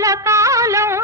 కాలం